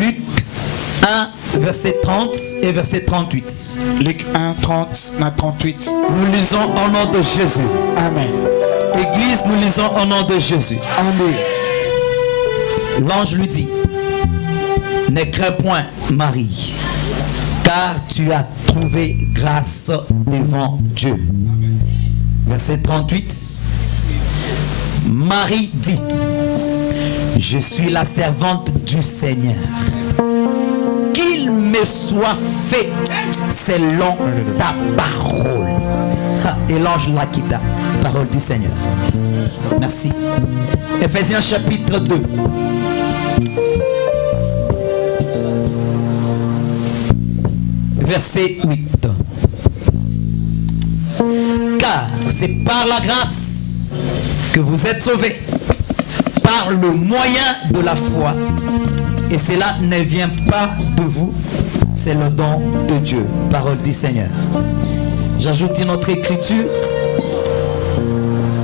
Luc 1, verset 30 et verset 38. Luc 1, 30 à 38. Nous lisons au nom de Jésus. Amen. Église, nous lisons au nom de Jésus. Amen. L'ange lui dit: ne crains point, Marie, car tu as trouvé grâce devant Dieu. Verset 38. Marie dit: je suis la servante du Seigneur. Qu'il me soit fait selon ta parole. Et l'ange la quitta. Parole du Seigneur. Merci. Éphésiens chapitre 2. Verset 8. Car c'est par la grâce que vous êtes sauvés, par le moyen de la foi. Et cela ne vient pas de vous, c'est le don de Dieu. Parole du Seigneur. J'ajoute une autre écriture.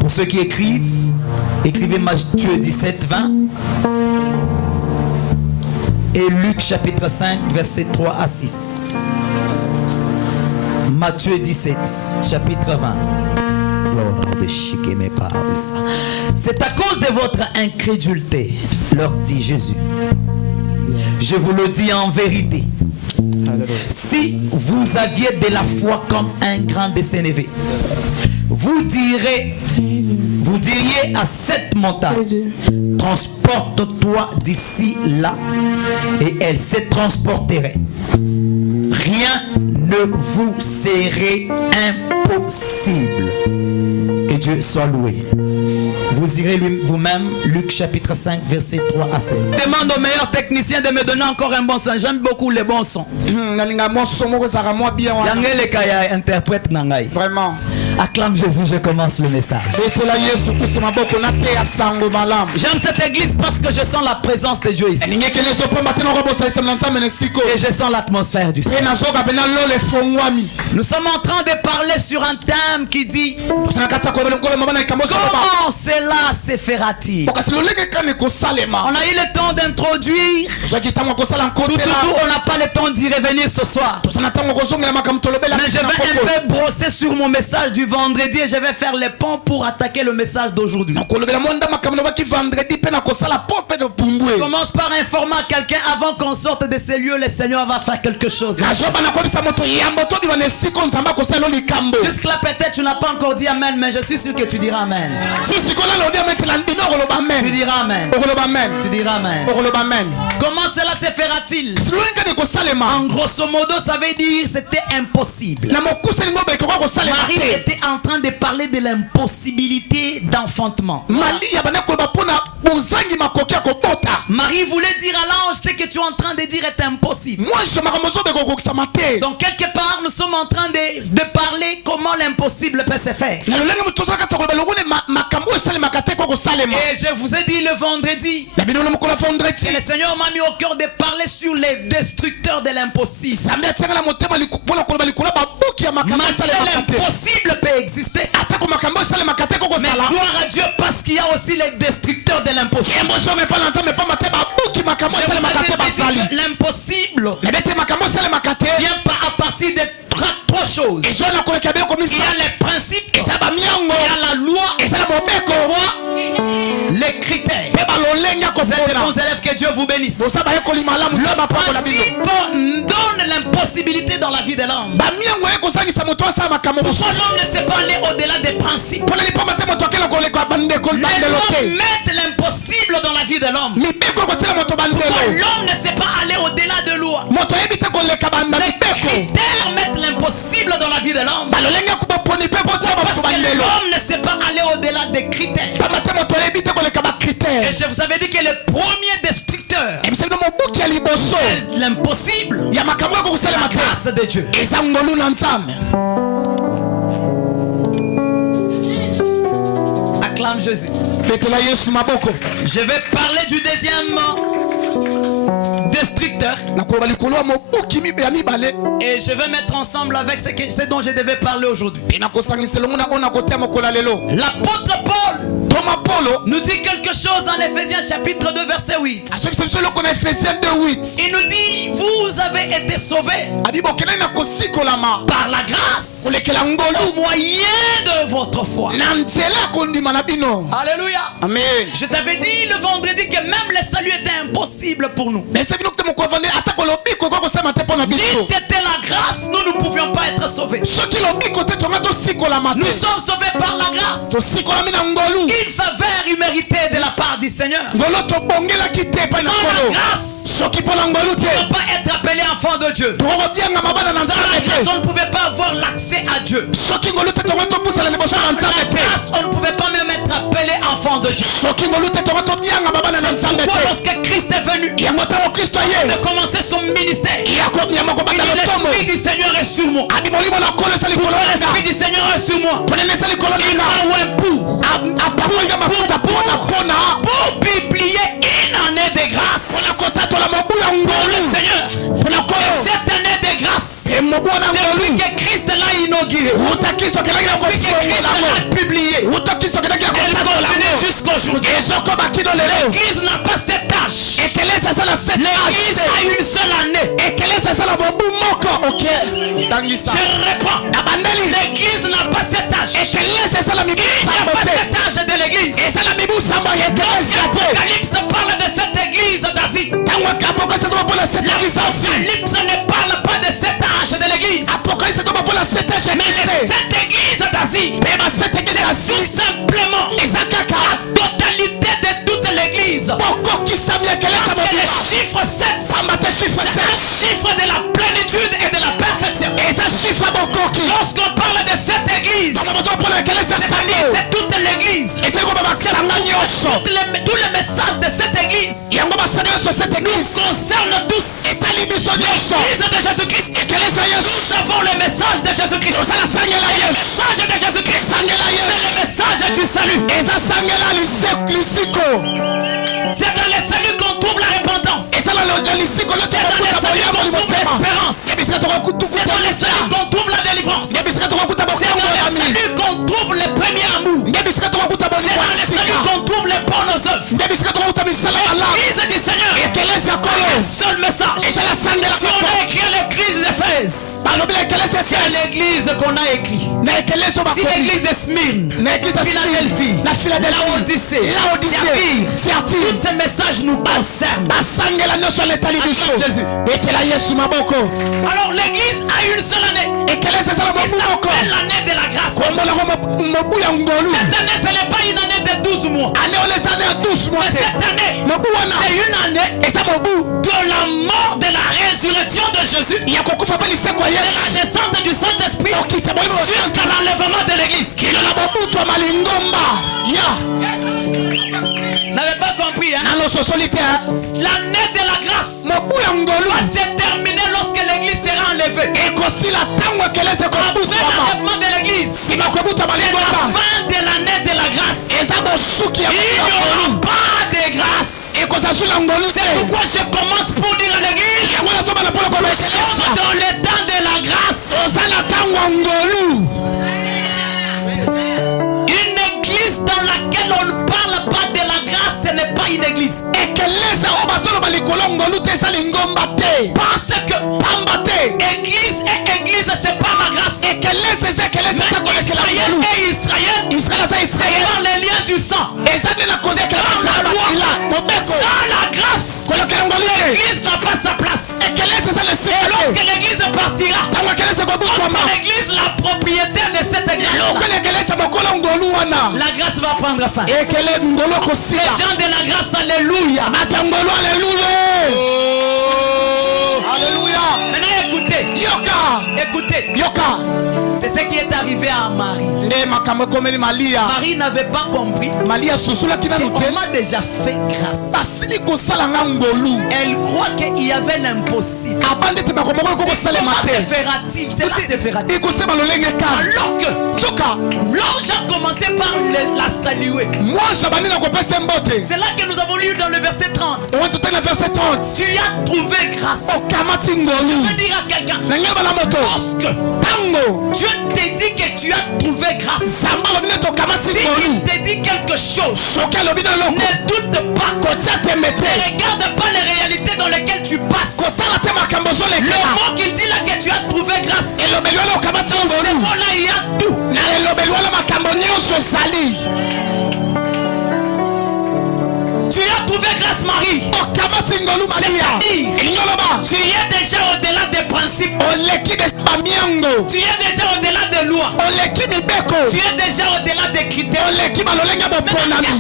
Pour ceux qui écrivent, écrivez Matthieu 17, 20. Et Luc chapitre 5, verset 3 à 6. Matthieu 17, chapitre 20. C'est à cause de votre incrédulité, leur dit Jésus. Je vous le dis en vérité. Si vous aviez de la foi comme un grain de sénévé, vous diriez à cette montagne: transporte-toi d'ici là, et elle se transporterait. Rien ne vous serait impossible. Que Dieu soit loué. Vous irez vous-même, Luc chapitre 5, verset 3 à 16. Demande au meilleur technicien de me donner encore un bon son. J'aime beaucoup les bons sons. Interprète Nangai. Vraiment. Acclame Jésus, je commence le message. J'aime cette église parce que je sens la présence de Dieu ici. Et je sens l'atmosphère du ciel. Nous sommes en train de parler sur un thème qui dit: comment cela se fera-t-il? On a eu le temps d'introduire. On n'a pas le temps d'y revenir ce soir. Mais je vais un peu brosser sur mon message du vendredi et je vais faire les ponts pour attaquer le message d'aujourd'hui. Commence par informer quelqu'un avant qu'on sorte de ces lieux. Le Seigneur va faire quelque chose. Jusque-là, peut-être tu n'as pas encore dit Amen, mais je suis sûr que tu diras Amen. Tu diras Amen. Tu diras Amen. Comment cela se fera-t-il? En grosso modo, ça veut dire c'était impossible. Marie était en train de parler de l'impossibilité d'enfantement. Marie voulait dire à l'ange: ce que tu es en train de dire est impossible. Donc quelque part nous sommes en train de parler comment l'impossible peut se faire. Et je vous ai dit le vendredi, et le Seigneur m'a mis au cœur de parler sur les destructeurs de l'impossible. L'impossible peut exister, mais gloire à Dieu parce qu'il y a aussi les destructeurs de l'impossible. L'impossible vient à partir de trois choses. Il y a les principes, il y a la loi, les critères. Vous êtes des bons élèves, que Dieu vous bénisse. Le principe donne l'impossibilité dans la vie de l'homme. Pourquoi l'homme ne sait pas aller au-delà des principes? Mettre l'impossible dans la vie de l'homme. Pourquoi l'homme ne sait pas aller au-delà de loi? Les critères mettent l'impossible dans la vie de l'homme. Parce que l'homme ne sait pas aller au-delà des critères. Et je vous avais dit que le premier destructeur, l'impossible, c'est la grâce de Dieu. Acclame Jésus. Je vais parler du deuxième destructeur. Et je vais mettre ensemble avec ce dont je devais parler aujourd'hui. L'apôtre Paul nous dit quelque chose en Éphésiens chapitre 2 verset 8. Il nous dit, vous avez été sauvés par la grâce au moyen de votre foi. Alléluia. Amen. Je t'avais dit le vendredi que même le salut était impossible pour nous. Si c'était la grâce, nous ne pouvions pas être sauvés. Nous sommes sauvés par la grâce. Une faveur imméritée de la part du Seigneur. Sans la grâce, on ne peut pas être appelé enfant de Dieu. Sans la grâce, on ne pouvait pas avoir l'accès à Dieu. Sans la grâce, on ne pouvait pas même être appelé enfant de Dieu. Pourquoi lorsque Christ est venu, il a commencé son ministère. L'Esprit du Seigneur est sur moi. L'Esprit du Seigneur est sur moi. Il m'a oint pour publier une année de grâce pour le Seigneur. Cette année de grâce, depuis que Christ l'a inauguré, depuis que Christ l'a publié, elle continue jusqu'aujourd'hui. L'église n'a pas cet âge. L'église a une seule année. Je réponds. L'église n'a pas cet âge. Il n'y a pas cet âge de l'église. L'Apocalypse parle de cette église d'Asie. L'Apocalypse ne parle pas de cet âge de l'église. Mais cette église d'Asie, c'est tout simplement la totalité de toute l'église. Le chiffre 7, c'est un chiffre de la plénitude et de la perfection. Lorsqu'on parle de cette église, c'est toute l'église. Tous les messages de cette église nous concernent tous. L'église de Jésus-Christ. Nous avons le message de Jésus-Christ. Le message de Jésus-Christ, c'est le message du salut. C'est dans le salut qu'on trouve la repentance. C'est dans le salut qu'on trouve l'espérance. C'est dans le salut qu'on trouve la délivrance. C'est dans le salut qu'on trouve le premier amour. C'est dans le salut qu'on trouve les bonnes œuvres. L'église du Seigneur, un seul message. Si on a écrit l'église d'Éphèse, c'est l'église qu'on a écrit. Si l'église de Smyrne, Philadelphie, Laodicée, Thyatire, tous ces messages nous concernent. Jésus. Alors l'église a une seule année. Il s'appelle l'année de la grâce. Cette année, ce n'est pas une année de 12 mois. Mais cette année, c'est une année de la mort, de la résurrection de Jésus, de la descente du Saint-Esprit jusqu'à l'enlèvement de l'église. N'avez pas compris, hein? L'année de la grâce va se terminer lorsque l'église sera enlevée. Après l'enlèvement de l'église, c'est la fin de l'année de la grâce. Il n'y aura pas de grâce. C'est pourquoi je commence pour dire à l'église, dans le temps de la grâce. Une église dans laquelle on ne parle pas de la grâce, ce n'est pas une église. Parce que église et église, c'est pas la grâce. Mais Israël c'est dans les liens du sang. Sans la grâce, l'église n'a pas sa place. Et lorsque l'église partira, l'église la propriétaire de cette grâce, la grâce va prendre fin. Les gens de la grâce, alléluia. Alléluia. Maintenant écoutez. Écoutez. C'est ce qui est arrivé à Marie. Marie n'avait pas compris. On m'a déjà fait grâce. Elle croit qu'il y avait l'impossible. Comment se fera-t-il? Cela se fera-t-il? Alors que l'ange a commencé par la saluer. C'est là que nous avons lu dans le verset 30. Tu as trouvé grâce. Je veux dire à quelqu'un, lorsque Dieu te dit que tu as trouvé grâce, si il te dit quelque chose, ne doute pas, ne regarde pas les réalités dans lesquelles tu passes. Le mot qu'il dit là que tu as trouvé grâce, ce mot-là il y a tout. Tu as trouvé grâce, Marie. Tu es déjà au-delà des principes. Tu es déjà au-delà des lois. Tu es déjà au-delà des critères. Qu'est-ce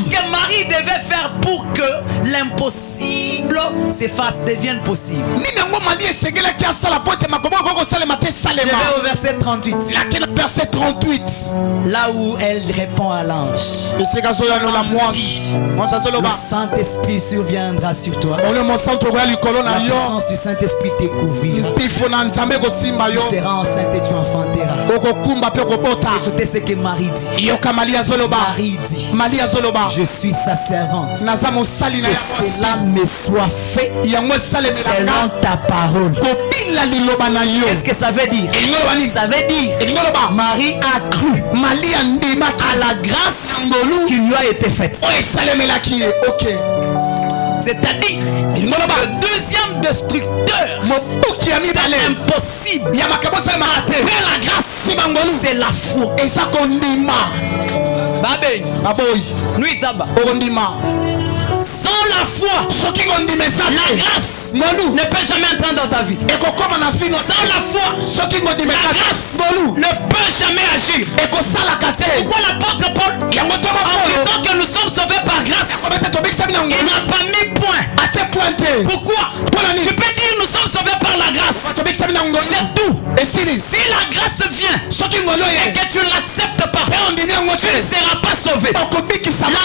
que Marie devait faire pour que l'impossible s'efface, devienne possible? Je vais au verset 38. Là où elle répond à l'ange. Le Saint-Esprit surviendra sur toi. La puissance du Saint-Esprit t'écouvrira. Tu seras enceinte et tu enfanteras. Écoutez ce que Marie dit. Marie dit, je suis sa servante. Que cela me soit fait selon ta parole. Qu'est-ce que ça veut dire? Ça veut dire Marie a cru à la grâce qui lui a été faite. C'est-à-dire le deuxième destructeur impossible après la grâce, c'est la foi. Sans la foi, la grâce ne peut jamais entrer dans ta vie. Sans la foi, la grâce ne peut jamais agir. C'est pourquoi l'apôtre Paul, en disant que nous sommes sauvés par grâce, il n'a pas mis point. Pourquoi? Tu peux dire nous sommes sauvés par la grâce. C'est tout. Si la grâce vient et que tu ne l'acceptes pas, tu ne seras pas sauvé. La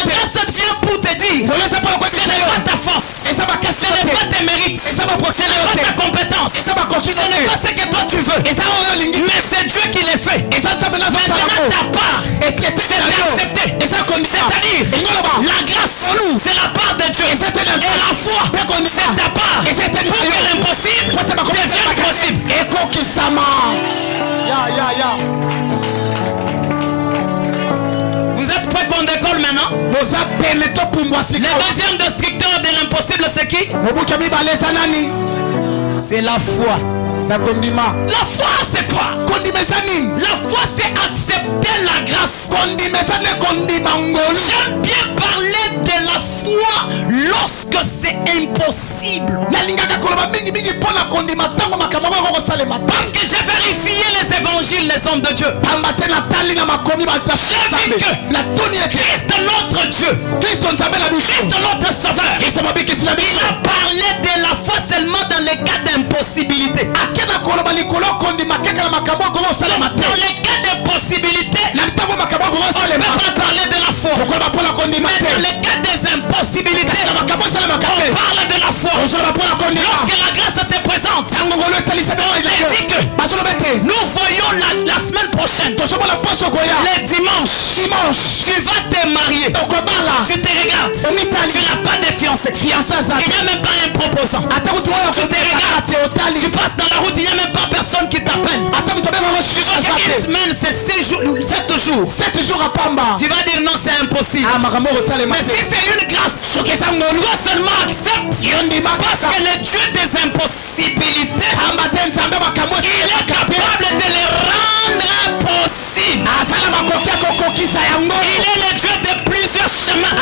grâce vient pour te dire ce n'est pas ta force, ce n'est pas tes mérites, ce n'est pas ta compétence, ce n'est pas ce que toi tu veux, mais c'est Dieu qui l'a fait. Maintenant ta part, c'est d'accepter. C'est-à-dire la grâce, c'est la part de Dieu, et la foi, c'est ta part, pour que l'impossible devienne possible. Vous êtes prêts qu'on décolle maintenant? Le deuxième destructeur de l'impossible, c'est qui? C'est la foi. La foi, c'est quoi? La foi, c'est accepter la grâce. J'aime bien parler de la foi lorsque c'est impossible. Parce que j'ai vérifié les évangiles, les hommes de Dieu. J'ai vu que Christ notre Dieu, Christ notre Sauveur, il a parlé de la foi seulement dans les cas d'impossibilité. Dans les cas d'impossibilité, on ne peut pas parler de la foi. Mais dans les cas des impossibilités, on parle de la foi. Lorsque la grâce te présente, on dit que nous voyons la semaine prochaine, le dimanche, tu vas te marier. Tu te regardes, tu n'as pas de fiancé. Il n'y a même pas un proposant. Tu te regardes, tu passes dans la route, il n'y a même pas personne qui t'appelle. Une semaine, c'est 7 jours à Pamba. Tu vas dire non, c'est impossible. Mais si c'est une grâce, toi seulement accepte. Parce que le Dieu des impossibilités, il est capable de les rendre possibles. Il est le Dieu de plusieurs chemins.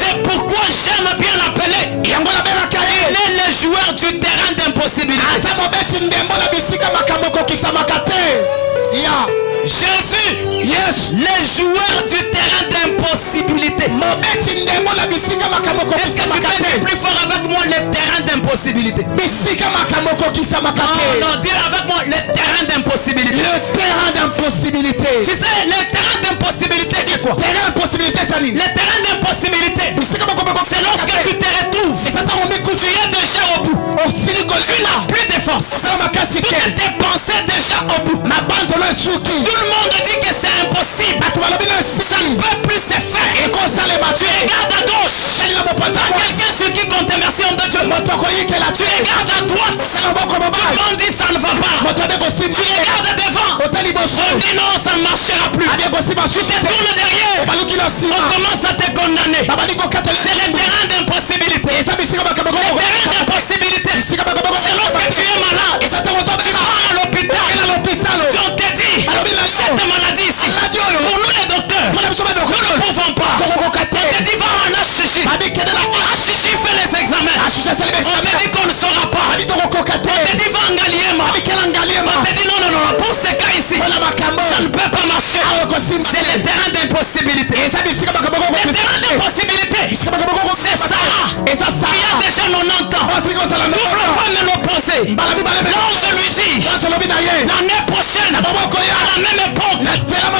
C'est pourquoi j'aime bien l'appeler. Il est le joueur du terrain d'impossibilité. Jésus, le joueur du terrain d'impossibilité. Est-ce que tu peux dire plus fort avec moi le terrain d'impossibilité? Non, dis avec moi le terrain d'impossibilité. Le terrain d'impossibilité. Tu sais, le terrain d'impossibilité, c'est quoi? Le terrain d'impossibilité, c'est lorsque tu te retrouves, tu es déjà au bout. Tu n'as plus de force. Toutes tes pensées déjà au bout. Tout le monde dit que c'est impossible. Ça ne peut plus se faire. Tu regardes à gauche. Quelqu'un sur qui compte merci en Dieu. Tu regardes à droite. Tout le monde dit ça ne va pas. Tu regardes devant. On dit non, ça ne marchera plus. Tu te tournes derrière. On commence à te condamner. C'est le terrain d'impossibilité. Le terrain d'impossibilité. C'est lorsque tu es malade. Tu vas à l'hôpital. On te dit cette maladie ici. Pour nous les docteurs, nous ne pouvons pas. On te dit va en HCJ. HCJ fait les examens. On te dit qu'on ne saura pas. On te dit va en Ngaliema. On te dit non. Pour ce cas ici, ça ne peut pas marcher. C'est le terrain d'impossibilité. Le terrain d'impossibilité. C'est Sarah. Il y a déjà 90 ans. Ouvre le point ménopausé. Non, je lui dis, l'année prochaine, à la même époque,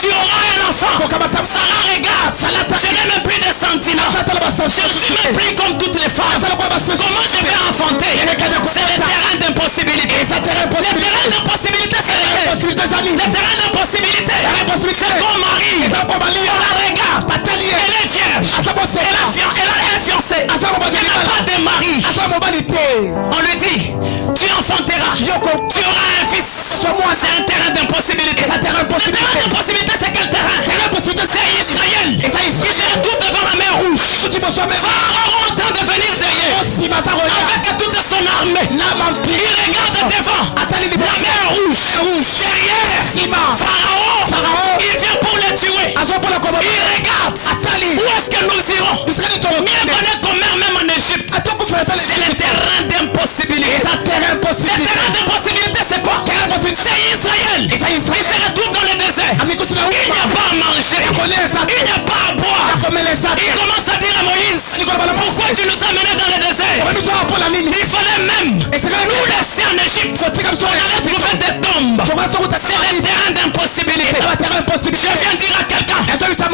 tu auras un enfant. Sarah regarde. Je n'ai même plus de sentiments. Je ne suis même plus comme toutes les femmes. Comment je vais enfanter? C'est le terrain d'impossibilité. Le terrain d'impossibilité, c'est lequel? Le terrain d'impossibilité, c'est ton mari. On la regarde. Elle est vierge. Elle a un fiancé. Elle n'a pas de mari. On lui dit, tu enfanteras. Tu auras un fils. C'est un terrain d'impossibilité. Le terrain d'impossibilité, c'est quel terrain? C'est Israël. Ils étaient tout devant la mer rouge. Pharaon en train de venir derrière. Avec toute son armée. Il regarde devant la mer rouge. Derrière Pharaon, il vient pour les tuer. Il regarde. Où est-ce que nous irons? Mieux vaut qu'on meure même en Égypte. C'est le terrain d'impossibilité. Le terrain d'impossibilité, c'est quoi? C'est Israël. Ils se retrouvent dans le désert. Il n'y a pas à manger. Il n'y a pas à boire. Il commence à dire à Moïse, pourquoi tu nous as menés dans le désert? Il fallait même nous laisser en Égypte. On allait trouver des tombes. C'est le terrain d'impossibilité. Je viens dire à quelqu'un,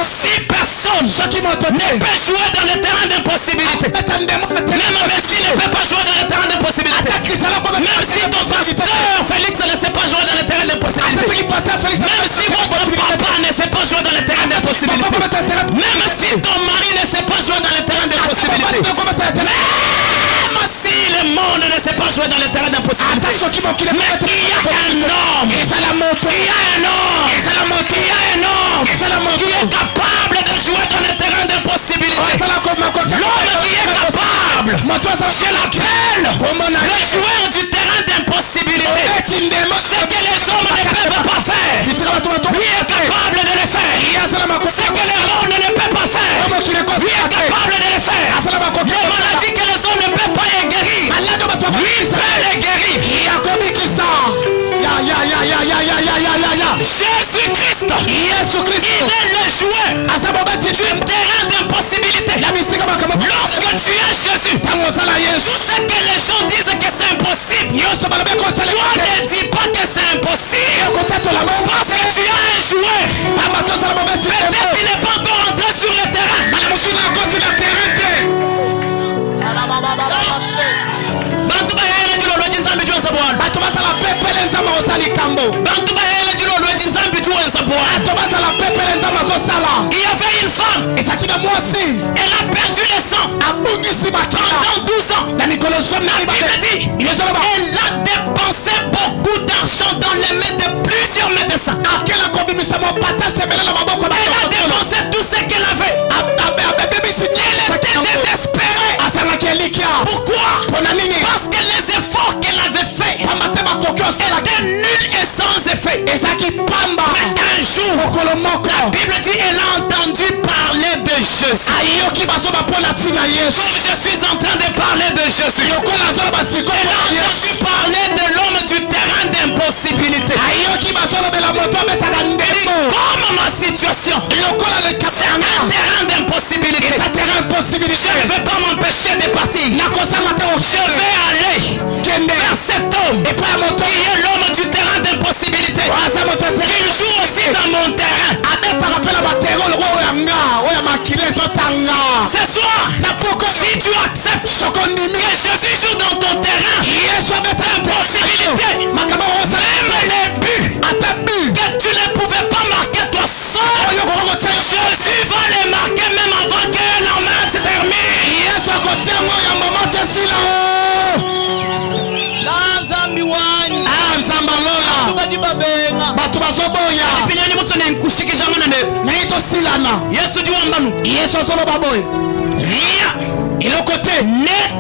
si personne ne peut jouer dans le terrain d'impossibilité, même Messi ne peut pas jouer dans le terrain d'impossibilité, même si ton pasteur Félix ne sait pas jouer dans le terrain d'impossibilité, même si votre papa ne sait pas jouer dans le terrain d'impossibilité, même si ton mari ne sait pas jouer dans le terrain d'impossibilité, même si le monde ne sait pas jouer dans le terrain d'impossibilité, mais il y a un homme qui est capable de jouer dans le terrain d'impossibilité. L'homme qui est capable, je l'appelle le joueur du terrain d'impossibilité. Ce que les hommes ne peuvent pas faire, lui est capable de le faire. Ce que le monde ne peut pas faire, lui est capable de le faire. Les maladies que les hommes ne peuvent pas guérir, lui peut les guérir. Jésus-Christ, il est le joueur du terrain d'impossibilité. Lorsque tu es Jésus, tout ce que les gens disent que c'est impossible, toi ne dis pas que c'est impossible, parce que tu as un joueur. Peut-être qu'il n'est pas encore entré sur le terrain. Il y avait une femme. Elle a perdu le sang pendant 12 ans. La Bible dit, elle a dépensé beaucoup d'argent dans les mains de plusieurs médecins. Elle a dépensé tout ce qu'elle avait. Elle était désespérée. Pourquoi? Parce que les efforts qu'elle avait faits étaient nuls et sans effet. Mais un jour, la Bible dit elle a entendu parler de Jésus. Comme je suis en train de parler de Jésus, elle a entendu parler de l'homme du terrain d'impossibilité. Comme ma situation, c'est un terrain d'impossibilité, je ne vais pas m'empêcher de partir. Je vais aller vers cet homme qui est l'homme du terrain d'impossibilité, qui joue aussi dans mon terrain. Ce soir, si tu acceptes que Jésus joue dans ton terrain, réalité, même les buts que tu ne pouvais pas marquer toi seul, Jésus va les marquer même avant que la main se termine. Rien n'est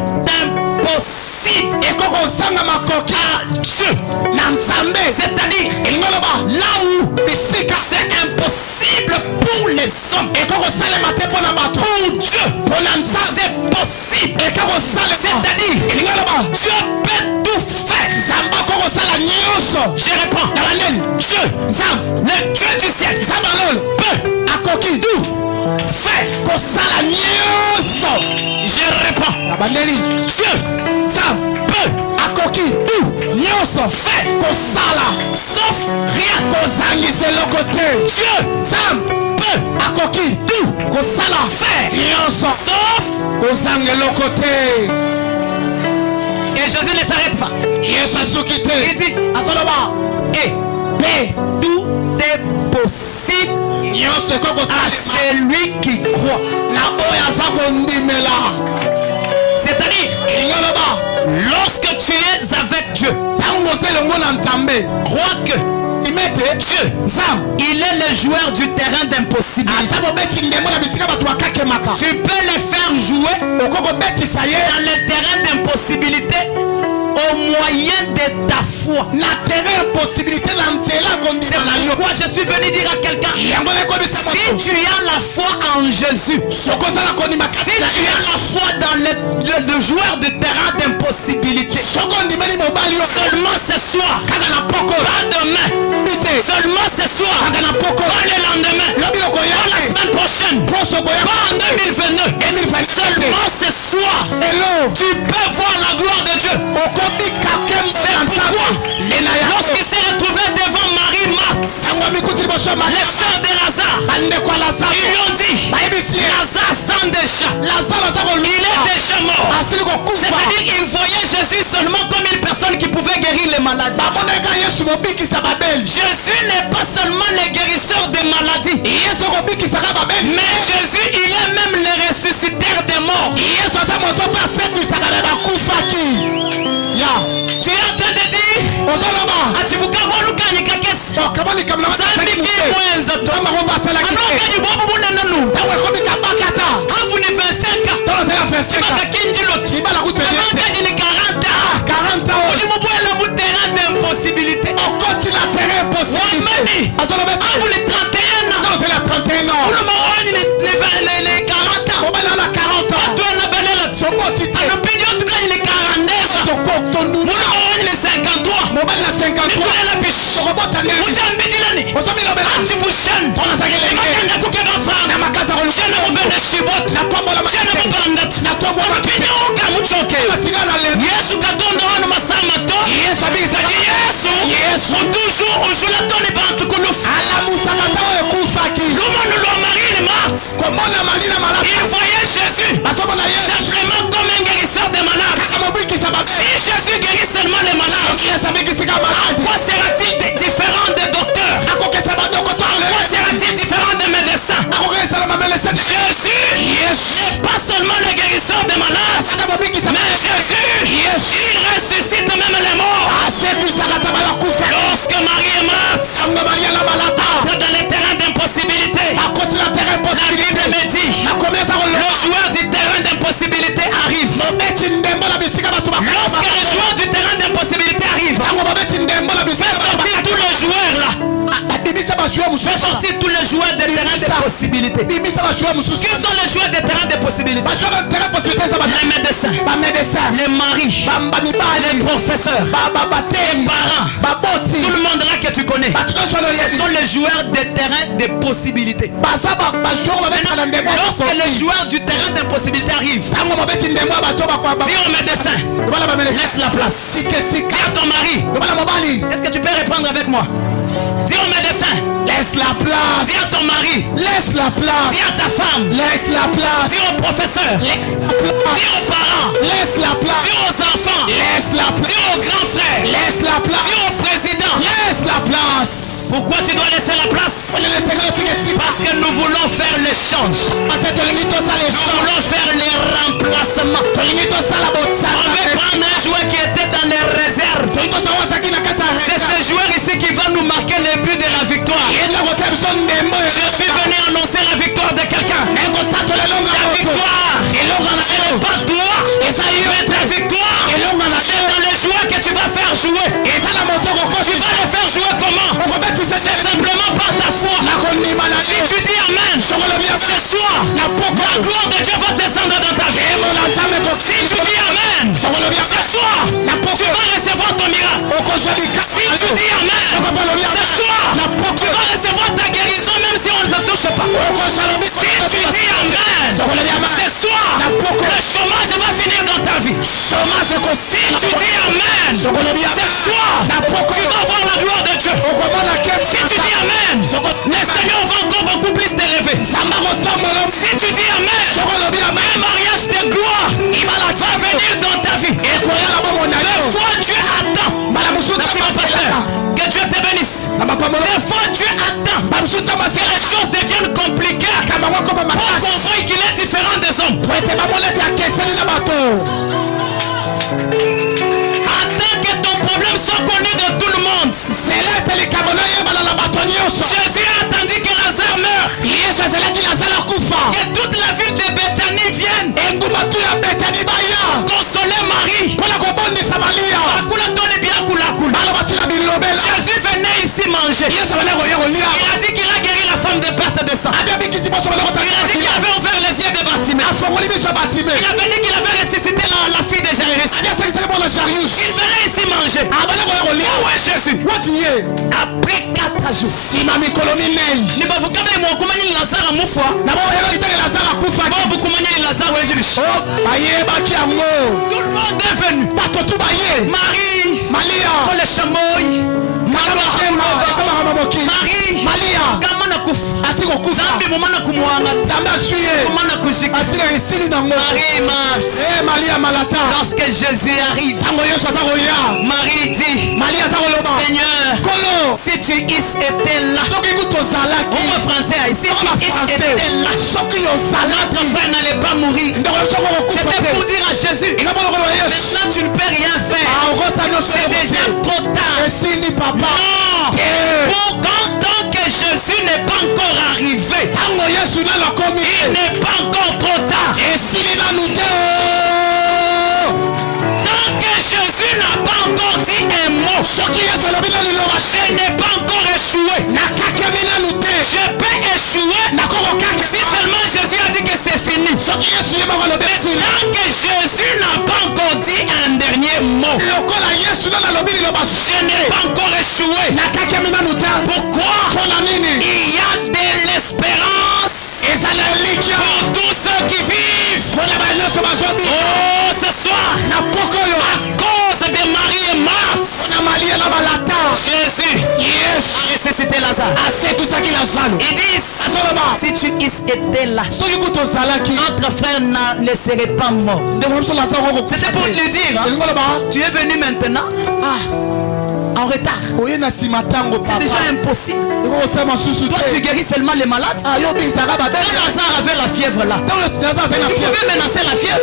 impossible à Dieu. C'est-à-dire là où c'est impossible pour les hommes, pour Dieu c'est possible. C'est-à-dire Dieu peut tout faire. Je réponds. Dieu, le Dieu du ciel, peut tout faire. Je réponds. Dieu peut tout faire. Sauf rien. Dieu peut tout faire. Sauf. Et Jésus ne s'arrête pas. Il dit, et tout est possible à celui qui croit. C'est-à-dire, lorsque tu es avec Dieu, crois que Dieu, il est le joueur du terrain d'impossibilité. Tu peux les faire jouer dans le terrain d'impossibilité au moyen de ta foi. C'est pourquoi je suis venu dire à quelqu'un, si tu as la foi en Jésus, si tu as la foi dans le joueur de terrain d'impossibilité, seulement ce soir, pas demain, seulement ce soir, pas le lendemain, pas la semaine prochaine, pas en 2022, seulement ce soir, tu peux voir la gloire de Dieu. C'est pourquoi lorsqu'il s'est retrouvé devant Marie-Marthe, les sœurs de Lazare, ils lui ont dit, Lazare sent déjà, il est déjà mort. C'est-à-dire qu'ils voyaient Jésus seulement comme une personne qui pouvait guérir les maladies. Jésus n'est pas seulement le guérisseur des maladies, mais Jésus il est même le ressusciteur des morts. Tu es en train de dire il voyait Jésus simplement comme un guérisseur des malades. Si Jésus guérit seulement les malades, en quoi sera-t-il différent des docteurs? En quoi sera-t-il différent des médecins? Jésus n'est pas seulement le guérisseur des malades, mais Jésus, il ressuscite même les morts. Lorsque Marie et Marthe entrent dans les terrains d'impossibilité, la Bible me dit, le joueur du terrain d'impossibilité arrive. Lorsque le joueur du terrain d'impossibilité arrive, fais sortir tous les joueurs là. Fais sortir tous les joueurs des terrains de possibilités. Qui sont les joueurs des terrains de possibilités? Les médecins, les maris, les professeurs, les parents, tout le monde là que tu connais. Ce sont les joueurs des terrains de possibilités. Lorsque les joueurs du terrain de possibilités arrivent, dis au médecin, laisse la place. Dis à ton mari, est-ce que tu peux répondre avec moi? Dis au médecin, laisse la place. Dis à ton mari, laisse la place. Dis à ta femme, laisse la place. Dis au professeur, dis aux parents, laisse la place. Dis aux enfants, laisse la place. Dis aux grands frères, laisse la la place. Dis au président. Laisse la place. Pourquoi tu dois laisser la place? Parce que nous voulons faire l'échange. Nous voulons faire les remplacements. On veut prendre un joueur qui était dans les réserves. C'est ce joueur ici qui va nous marquer le but de la victoire. Je suis venu annoncer la victoire de quelqu'un. La victoire, ce n'est pas toi, mais ta victoire, c'est dans les joueurs que tu vas faire jouer. Tu vas les faire jouer comment? C'est simplement par ta foi. Si tu dis Amen, ce soir, la gloire de Dieu va descendre dans ta vie. Si tu dis Amen, ce soir, tu vas recevoir ton miracle. Si tu dis Amen, ce soir, tu vas recevoir ta guérison même si on ne te touche pas. Si tu dis Amen, ce soir, le chômage va finir dans ta vie. Si tu dis Amen, ce soir, tu vas voir la gloire de Dieu. Si tu dis Amen, le Seigneur va encore beaucoup plus t'élever. Si tu dis Amen, un mariage de gloire va venir dans ta vie. Des fois Dieu attend. Merci mon pasteur. Que Dieu te bénisse. Des fois Dieu attend que les choses deviennent compliquées pour qu'on voie qu'il est différent des hommes. Attends que ton problème soit connu de tout le monde. Jésus a attendu que Lazare meure. Que toute la ville de Béthanie vienne consoler Marie. Jésus venait ici manger. Il a dit qu'il a guéri la femme de perte de sang. Il a dit qu'il avait ouvert les yeux de Bartimée. Il avait dit qu'il avait ressuscité la fille de Jairus. Il venait ici manger. Où est Jésus? Après 4 jours. Tout le monde est venu. Marie, le chamoy, Marie, lorsque Jésus arrive, Marie dit, Seigneur, si tu étais là, au français, si tu étais là, notre frère n'allait pas mourir. C'était pour dire à Jésus, maintenant tu ne peux rien faire, c'est déjà trop tard. Non, tant que Jésus n'est pas encore arrivé, il n'est pas encore trop tard. Tant que Jésus n'a pas encore dit un mot, je n'ai pas encore échoué. Je peux échouer si seulement Jésus a dit que c'est fini. Mais tant que Jésus n'a pas encore dit un dernier mot, je n'ai pas encore échoué. Pourquoi? Il y a de l'espérance pour tous ceux qui vivent. Oh, ce soir, à cause de Marie et Marthe, Jésus a ressuscité Lazare. Ils disent, si tu étais là, notre frère ne serait pas mort. C'était pour lui dire, tu es venu maintenant en retard. C'est déjà impossible. Toi tu guéris seulement les malades. Quand Lazare avait la fièvre là, tu pouvais menacer la fièvre.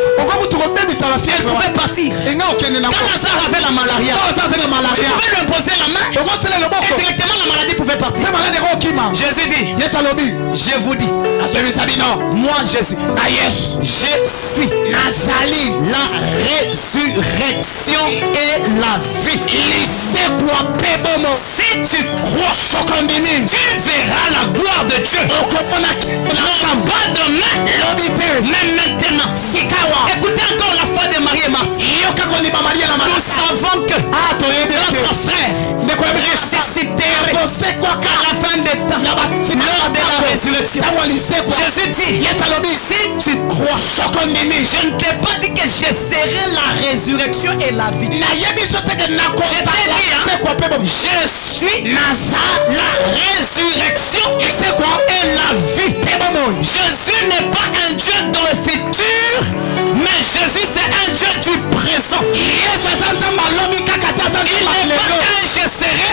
Elle pouvait partir. Quand Lazare avait la malaria, tu pouvais lui imposer la main et directement la maladie pouvait partir. Jésus dit, je vous dis, moi Jésus, je suis la résurrection et la vie. Si tu crois, tu verras la gloire de Dieu. Non pas demain, mais maintenant. Écoutez encore la foi de Marie et Marthe. Nous savons que notre frère ressusciterait à la fin des temps, lors de la résurrection. Jésus dit, si tu crois, je ne t'ai pas dit que je serai la résurrection et la vie. Je t'ai dit, je suis la résurrection et la vie. Jésus n'est pas un Dieu dans le futur, mais Jésus c'est un Dieu du présent. Il n'est pas un je serai,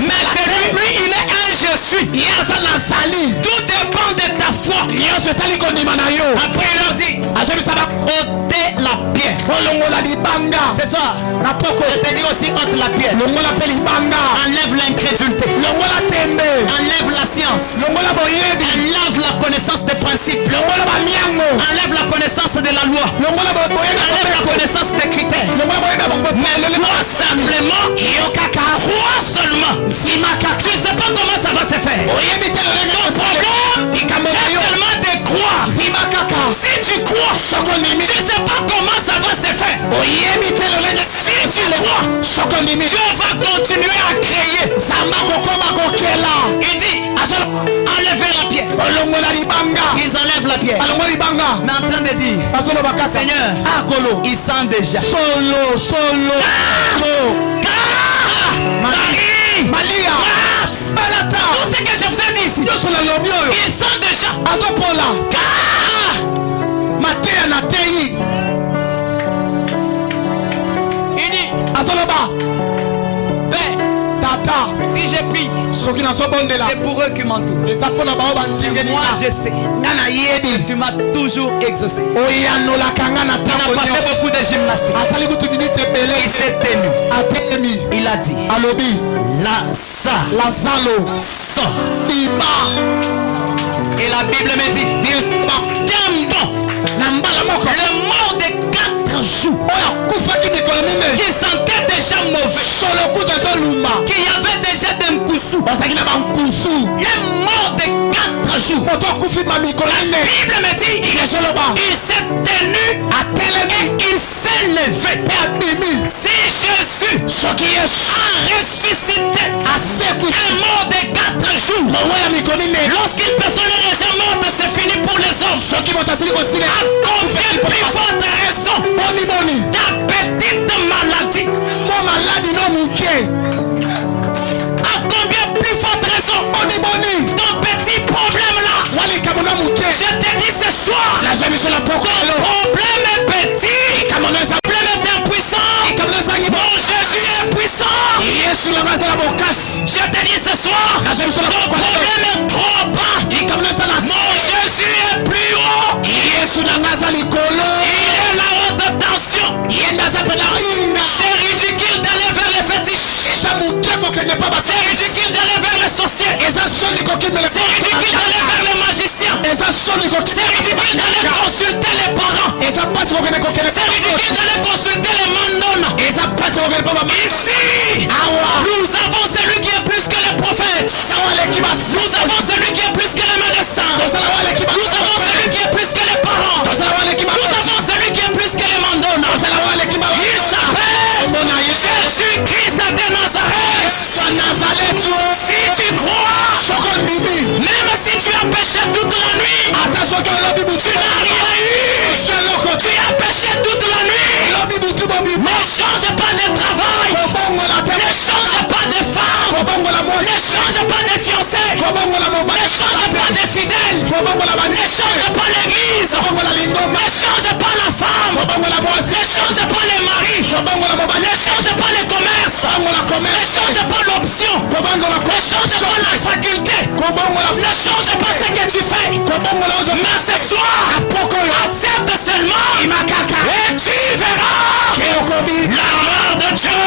mais c'est lui, il est un je suis. Tout dépend de ta foi. Après il leur dit, ôtez la pierre. C'est ça. Je te dis aussi ôte la pierre. Enlève l'incrédulité. Enlève la science. Enlève la connaissance des principes. Enlève la connaissance de la loi. Enlève la connaissance des critères. Mais crois simplement. Crois seulement. Tu ne sais pas comment ça va se faire. Ton problème est seulement de croire. Si tu crois, tu ne sais pas comment ça va se faire. Si tu crois, Dieu va continuer à créer. Il dit, enlevez la pierre. Ils enlèvent la pierre. Mais en train de dire, Seigneur, ils sentent déjà. Marie, tout ce que je vous ai dit ici, ils sentent déjà. Il dit, Père, si je prie, c'est pour eux qui m'entourent. Moi je sais, tu m'as toujours exaucé. Il n'a pas fait beaucoup de gymnastique. Il s'est tenu. Il a dit, Lazare sort. Et la Bible me dit, le mort de 4 jours qui sentait déjà mauvais, qui avait déjà des coussous, le mort de 4 jours. La Bible me dit, il s'est tenu et il s'est levé. Si Jésus a ressuscité un mort de 4 jours, lorsqu'une personne est déjà morte, c'est fini pour les hommes. À combien plus forte raison ta petite maladie, à combien plus forte raison ton petit problème là. Je te dis ce soir, ton problème est petit, ton problème est impuissant. Mon Jésus est puissant. Je te dis ce soir, ton problème est trop bas. Mon Jésus est plus haut. Il est la haute tension. C'est ridicule d'aller vers les fétiches. C'est ridicule d'aller vers les sorciers. C'est ridicule d'aller vers les magiciens. C'est ridicule d'aller consulter les parents. C'est ridicule d'aller consulter les mandonas. Ici, nous avons celui qui est plus que les prophètes. Nous avons celui qui est plus que les médecins. Nous avons celui qui est plus que les parents. Nous avons celui qui est plus que les mandonas. Il s'appelle Jésus-Christ de Nazareth. Si tu crois, même si tu as péché toute la nuit, tu n'as rien eu. Tu as péché toute la nuit. Ne change pas de travail. Ne change pas de femme. Ne change pas de fiancé. Ne change pas de fidèle. Ne change pas l'église. Ne change pas la femme. Ne change pas les maris. Ne change pas les commerces. Ne change pas l'option. Ne change pas la faculté. Ne change pas ce que tu fais. Mais ce soir, accepte seulement et tu verras la gloire de Dieu.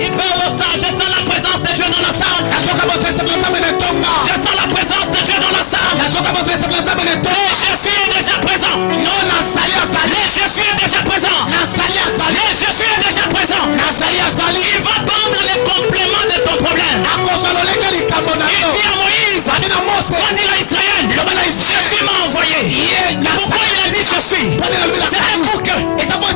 Il parle au sage, je sens la présence de Dieu dans la salle. Je sens la présence de Dieu dans la salle. Et je suis déjà présent. Et je suis déjà présent. Et je suis déjà présent. Il va prendre les compléments de ton problème. Il dit à Moïse, va dire à Israël, Jésus m'a envoyé. Pourquoi il a dit je suis? C'est pour que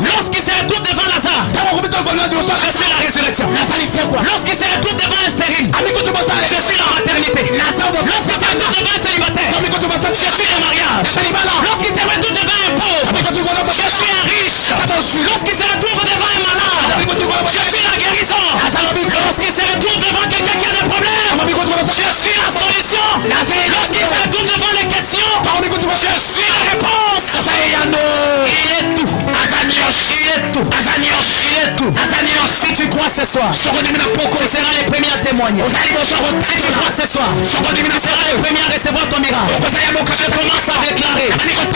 lorsqu'il se retrouve devant Lazare, je suis la résurrection. Lorsqu'il se retrouve devant un stérile, je suis la maternité. Lorsqu'il se retrouve devant un célibataire, je suis le mariage. Lorsqu'il se retrouve devant un pauvre, je suis un riche. Lorsqu'il se retrouve devant un malade, je suis la guérison. Lorsqu'il se retrouve devant quelqu'un qui a des problèmes, je suis la solution. soir, tu seras les premiers à témoigner. Si tu crois ce soir, tu seras les premiers à recevoir ton miracle. Je commence à déclarer.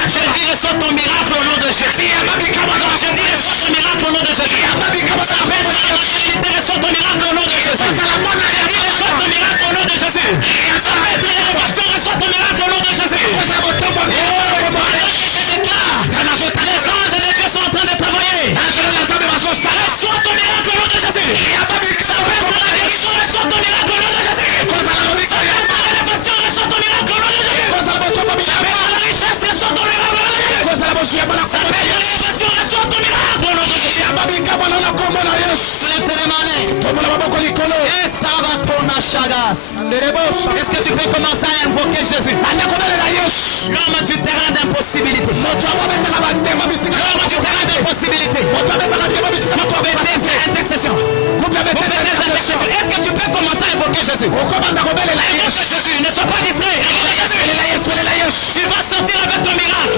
Je dis reçois ton miracle au nom de Jésus. Je dis reçois ton miracle au nom de Jésus. Ça va être la maternité, reçois ton miracle au nom de Jésus. Je dis reçois ton miracle au nom de Jésus. Ça va être l'élévation, reçois ton miracle au nom de Jésus. Je déclare, les anges de Dieu sont en train de travailler. Reçois ton miracle au nom de Jésus. Ça va être la guérison, reçois ton miracle au nom de Jésus. Ça va être l'élévation, reçois ton miracle au nom de Jésus. Ça va être la richesse, reçois ton miracle au nom de Jésus. Ça va être l'élévation, reçois ton miracle au nom de Jésus. Lève tes mains. Et ça va ton chagas. Est-ce que tu peux commencer à invoquer Jésus? L'homme du terrain d'impossibilité. L'homme du terrain d'impossibilité. Intercession. Est-ce que tu peux commencer à invoquer Jésus? Jésus, ne sois pas distrait. Tu vas sortir avec ton miracle.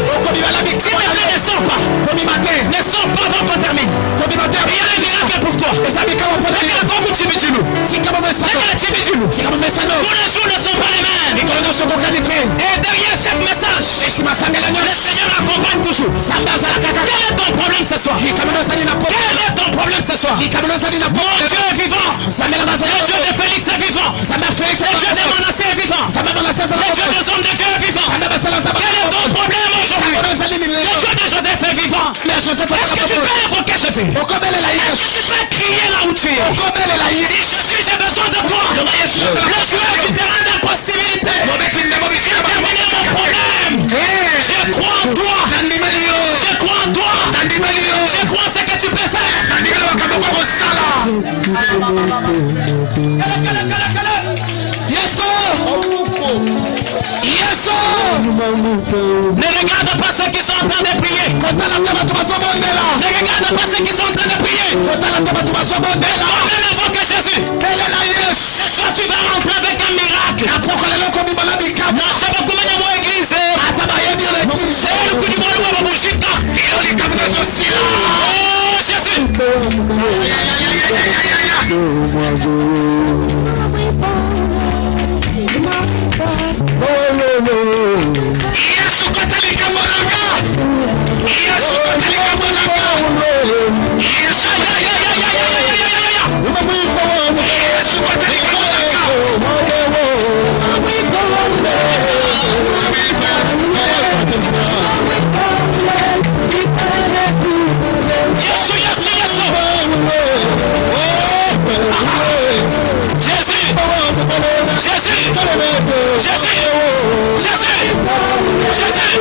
S'il te plaît, ne sors pas. Ne sors pas avant qu'on termine. Il y a un miracle pour toi. Tous les jours ne sont pas les mêmes. Et derrière chaque message, le Seigneur accompagne toujours. Quel est ton problème ce soir? Quel est ton problème ce soir? Mon Dieu est vivant. Le Dieu de Félix est vivant. Le Dieu de Manassé est vivant. Le Dieu des hommes de Dieu est vivant. Quel est ton problème aujourd'hui? Le Dieu de Joseph est vivant. Est-ce que tu peux invoquer Jésus? Est-ce que tu peux crier là où tu es? Dis Jésus, j'ai besoin de toi. Le joueur du terrain d'impossibilité. J'ai terminé mon problème. Je crois en toi. Je crois en toi. Je crois en ce que tu peux faire. Ne regarde pas ceux qui sont en train de prier. Ne regarde pas ceux qui sont en train de prier. Toi-même invoque Jésus. Ce soir tu vas rentrer avec un miracle. Oh Jésus.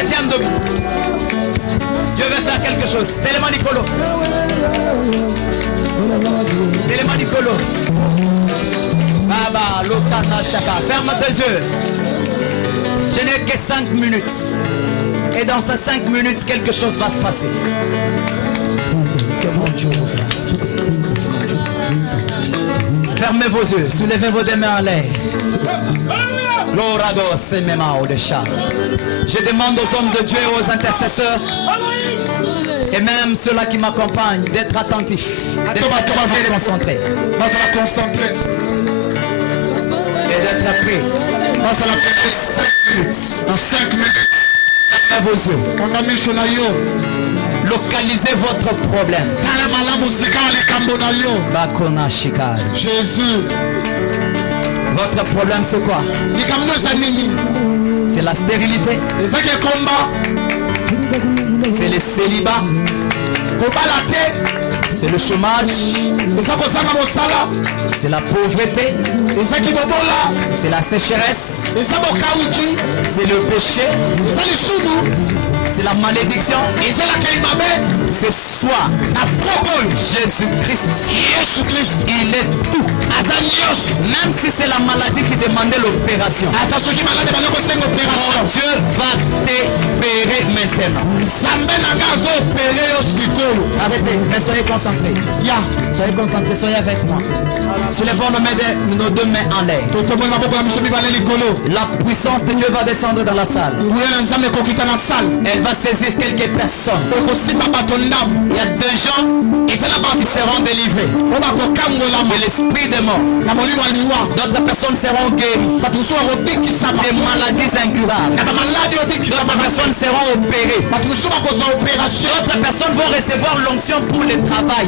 se tienne debout. Dieu veut faire quelque chose. Téléma Nicolo. Téléma Nicolo. Baba, Lotana Chaka. Ferme tes yeux. Je n'ai que 5 minutes. Et dans ces 5 minutes, quelque chose va se passer. Que mon Dieu vous fasse. Fermez vos yeux. Soulevez vos deux mains en l'air. Je demande aux hommes de Dieu et aux intercesseurs et même ceux-là qui m'accompagnent d'être attentifs, d'être concentrés et d'être prêts. Dans 5 minutes. Fermez vos yeux. Localisez votre problème. Jésus. Votre problème c'est quoi? C'est la stérilité. C'est le célibat. C'est le chômage. C'est la pauvreté. C'est la sécheresse. C'est le péché. C'est la malédiction. C'est soit Jésus-Christ. Il est tout. Même si c'est la maladie qui demandait l'opération. Dieu va t'opérer maintenant. Arrêtez, mais soyez concentrés. Soyez concentrés, soyez avec moi. Soulevons nos deux mains en l'air. La puissance de Dieu va descendre dans la salle. Elle va saisir quelques personnes. Il y a des gens qui seront délivrés de l'esprit des morts. D'autres personnes seront guéries des maladies incurables. D'autres personnes seront opérées. D'autres personnes vont recevoir l'onction pour le travail.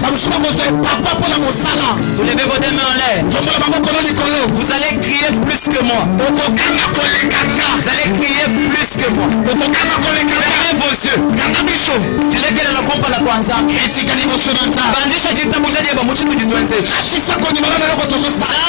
Soulevez vos deux mains en l'air. Vous allez crier plus que moi. Vous allez crier plus que moi. Fermez vos yeux. Jilegele na kompa la kwanza. Bandisha kitabu cha Diaba muchitu jitwenze.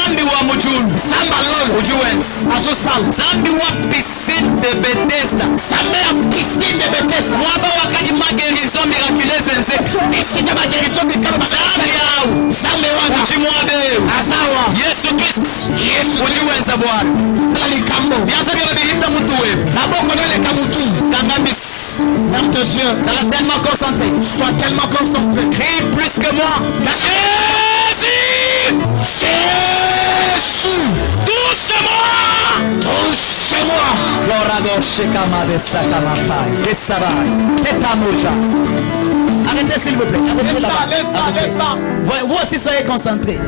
Zambi wa mujulu. Samba lolo. Ujuwensi. Azo sal. Zambi wa piscine de Bethesda. Zambi ya piscine de Bethesda. Mwaba wakati maguérison miraculeuse nze. Piscine de maguérison miraculeuse. Zambi yao. Zambi wana. Uchimwabe. Asawa. Yesu Christ. Yesu. Ujuwenza bwana. Lalikambo. Bianza bila bilita mutu we. Maboko nele kamutu. Kangambis. Ferme tes yeux. Ça l'a tellement concentré. Sois tellement concentré. Crie plus que moi. Jésus. Jésus. Touche-moi. Touche-moi. Lorago shekama de sakama fai. Desabai. Tetamoja. Arrêtez s'il vous plaît. Arrêtez là-bas. Vous aussi soyez concentrés.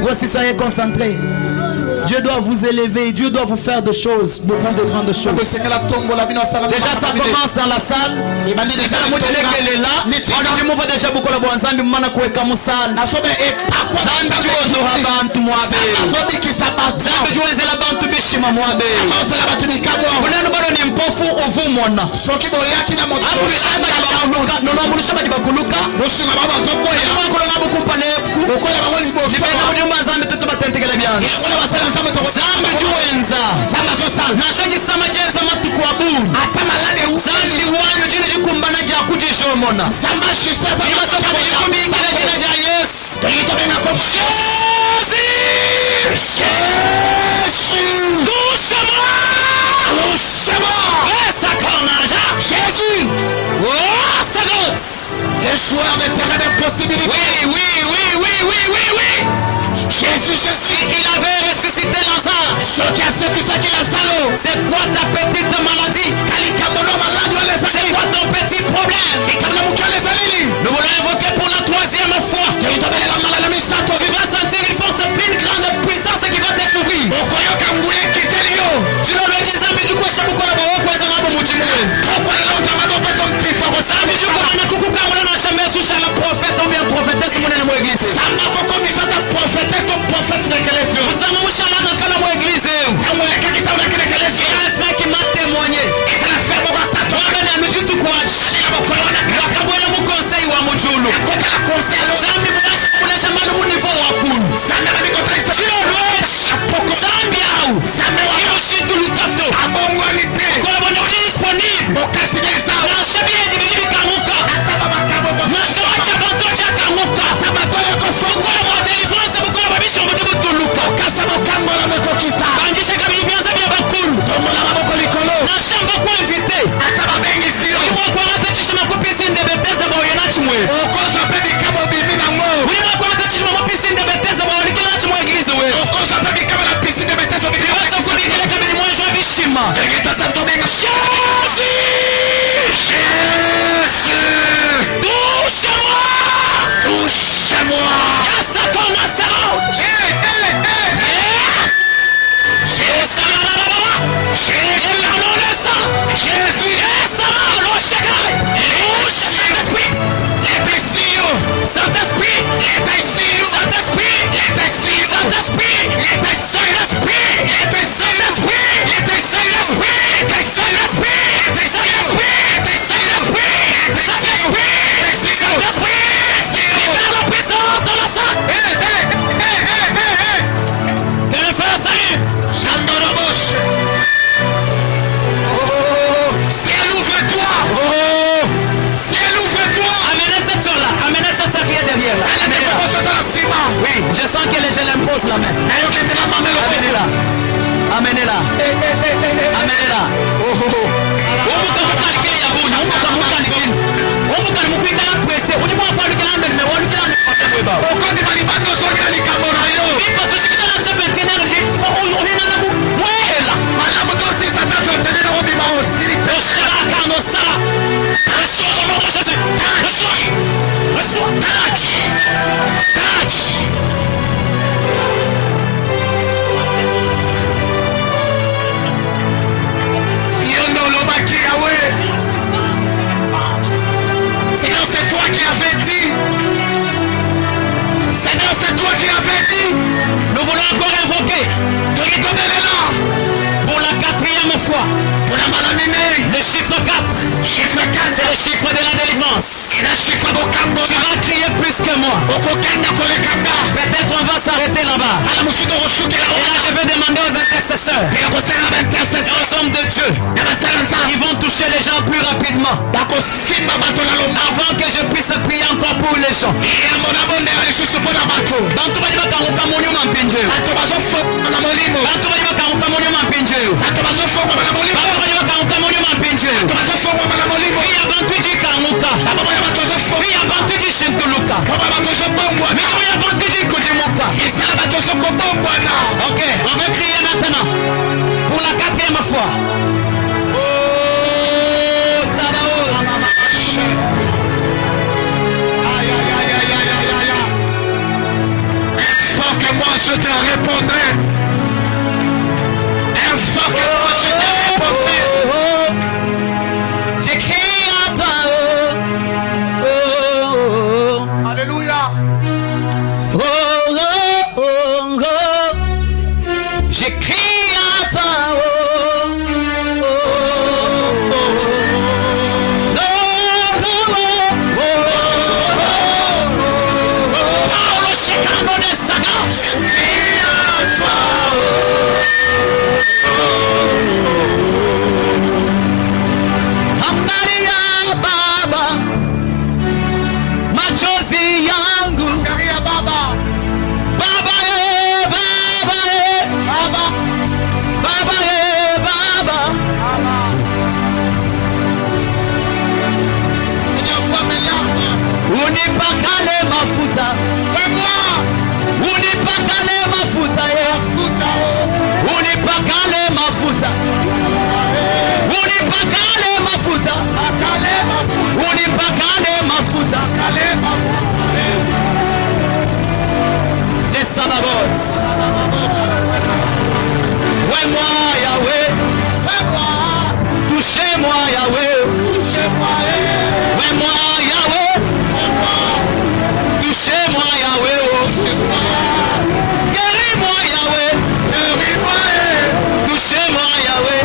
Vous aussi soyez concentrés. Dieu doit vous élever, Dieu doit vous faire de choses, besoin de grandes choses. Déjà ça commence dans la salle. Déjà la moitié qu'elle est là. On dit moi déjà beaucoup la bonne zambi mana kuweka musala. Zambi juozo habantu mwabe. Zambi juozo la bantu bishima mwabe. Uneno bado ni mpofu uvumona. Abu bishama bakuluka, nono amulusha bakuluka. Bosunga baba zokoya. Bakulu ngabo kumpale. Ukola bamoli bofu. Dibena mudumba zambi tutu batentekele byanzi. Zambi juenza. Nashaki samajeza matuku abu. Zambi wanyo jina jikumbana ja kujishomona. Imasoko jikubingila jina ja yes. Jésus. Touche-moi. Laisse carnage. Jésus. Oh, c'est le soir des terrains d'impossibilité. Oui. Jésus, il avait ressuscité Lazare. C'est quoi ta petite maladie? C'est quoi ton petit problème? Nous voulons invoquer pour la 3e fois. Tu vas sentir une force plus grande puissance qui va t'ouvrir. Tu le dis, Zambi du coup, Shabukola Bawokweza Nabo Mujimwe. Zambi du coup, Anakukuka Moulana Shamesu Shala prophète ou bien prophétesse Moulana Mo église. Samba Koko Mifata prophétesse comme prophète de l'église. Vous avez Mouchala Nakana Mo église. Il a un frère qui m'a témoigné. Mwabene anujitu kuachi. Wakabwele mu conseil wa mujulu. Zambi mwashi malu munivo wakulu. Chilo rochi. Zambi au. Hiroshi tulukato. Kola wana disponible. we. Okoza pe bikama bimi na ngo. Ulimwa kwa tachishima mwa piscine de Bethesda wa walikila na chimwa eglise we. Okoza pe bikama na piscine de Bethesda bimi. Iwacha kubigile kabili mwanjo wa bishima. Regeta santo benga. Touche-moi! Touche-moi! Yasa kona sema! Oui, je sens que les gens l'imposent la main. Amenez-la. Amenez-la. Amenez-la. Seigneur, c'est toi qui avais dit. Seigneur, c'est toi qui avais dit. Nous voulons encore invoquer pour la 4e fois. Le chiffre 4. Chiffre 4. C'est le chiffre de la délivrance. Tu vas crier plus que moi. Peut-être on va s'arrêter là-bas. Et là je vais demander aux intercesseurs, aux hommes de Dieu, ils vont toucher les gens plus rapidement. Avant que je puisse prier encore pour les gens. Ok, on va crier maintenant pour la 4e fois. Oh, Sabaoth. Fort que moi je te répondrai. Fort que moi je te répondrai. J'écris à toi. Alléluia. J'écris à toi. Unipakale mafuta. Unipakale mafuta. Unipakale mafuta. Unipakale mafuta. Unipakale mafuta. Les Sabaoth. Ouais moi Yahweh. Touchez-moi Yahweh. Ouais moi Yahweh. Touchez-moi Yahweh. Guéris-moi Yahweh. Touchez-moi Yahweh.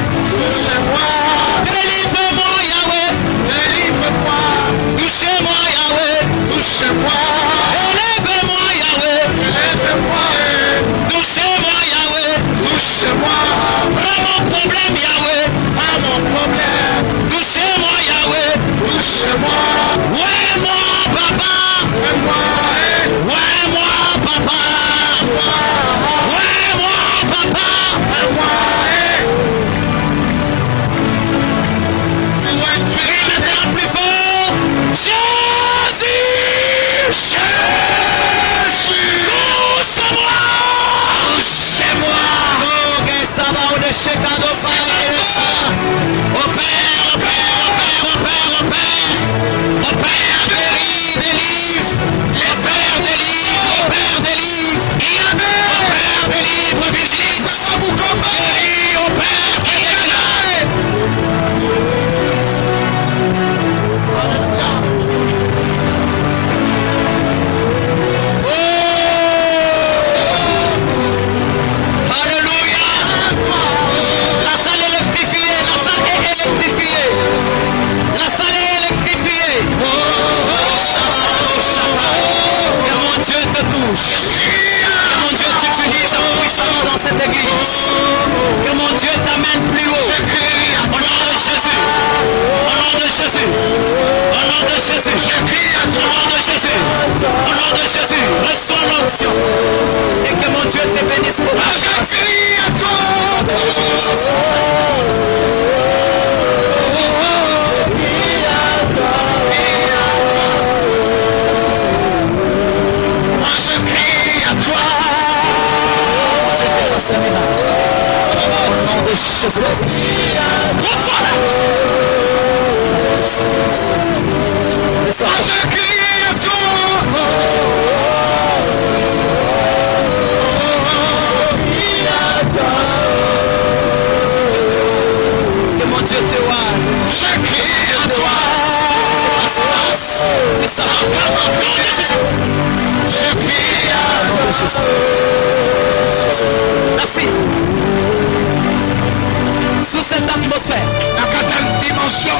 Délivre-moi Yahweh. Touchez-moi Yahweh. Élève-moi Yahweh. Touchez-moi Yahweh. Prends mon problème Yahweh. Touchez-moi Yahweh. Touche-moi. Touche-moi. Opère, délivre. Opère, délivre. Opère, délivre, visite. Opère, Alléluia. La salle est électrifiée. La salle est électrifiée. Que mon Dieu te touche. Que mon Dieu t'utilise en puissance dans cette église. Que mon Dieu t'amène plus haut. Au nom de Jésus. Au nom de Jésus. Au nom de Jésus. Au nom de Jésus. Au nom de Jésus. Reçois l'onction. Et que mon Dieu te bénisse pour la grâce. Que mon Dieu te voie. Je crie à toi. Je crie à toi. Merci. Sous cette atmosphère, Dans cette dimension,